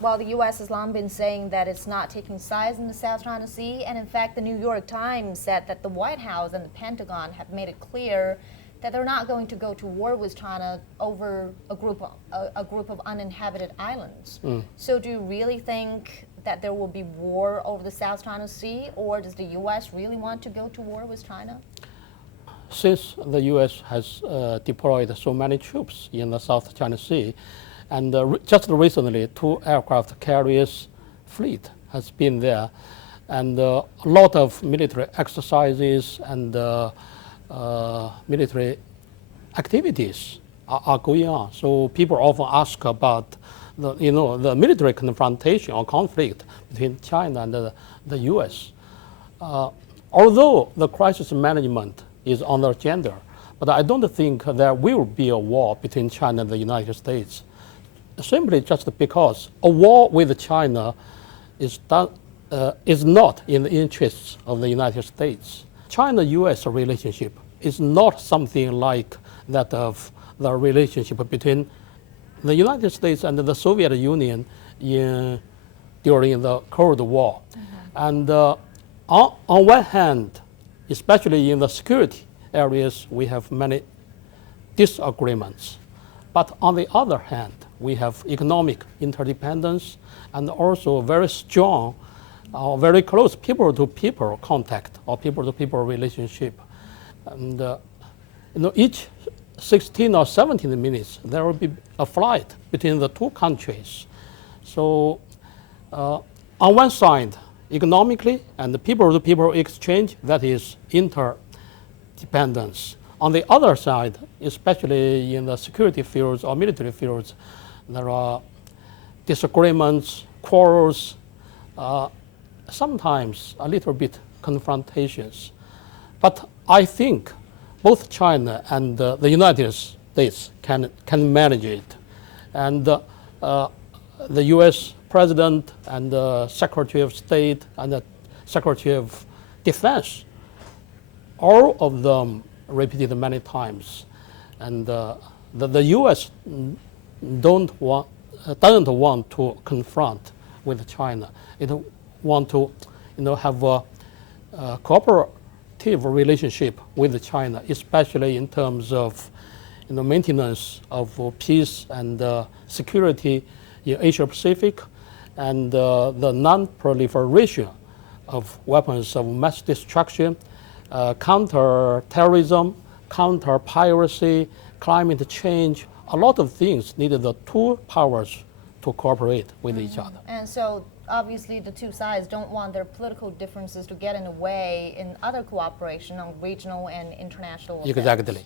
While the U.S. has long been saying that it's not taking sides in the South China Sea, and in fact, the New York Times said that the White House and the Pentagon have made it clear that they're not going to go to war with China over a group of uninhabited islands. So do you really think that there will be war over the South China Sea, or does the U.S. really want to go to war with China? Since the U.S. has deployed so many troops in the South China Sea, and just recently 2 aircraft carriers fleet has been there, and a lot of military exercises and military activities are going on. So people often ask about the military confrontation or conflict between China and the U.S. Although the crisis management is on the agenda, but I don't think there will be a war between China and the United States. Simply just because a war with China is not in the interests of the United States. China-U.S. relationship is not something like that of the relationship between the United States and the Soviet Union during the Cold War. And on one hand, especially in the security areas, we have many disagreements. But on the other hand, we have economic interdependence and also very strong, very close people-to-people contact or people-to-people relationship. And each 16 or 17 minutes, there will be a flight between the 2 countries. So on one side, economically and the people-to-people exchange, that is interdependence. On the other side, especially in the security fields or military fields, there are disagreements, quarrels, sometimes a little bit confrontations. But I think both China and the United States can manage it. And the U.S. President and the Secretary of State and the Secretary of Defense, all of them repeated many times. And the U.S. doesn't want to confront with China. It want to have a cooperative relationship with China, especially in terms of maintenance of peace and security in Asia Pacific, and the non-proliferation of weapons of mass destruction, counter-terrorism, counter-piracy, climate change. A lot of things needed the 2 powers to cooperate with each other. And so obviously the 2 sides don't want their political differences to get in the way in other cooperation on regional and international affairs. Exactly.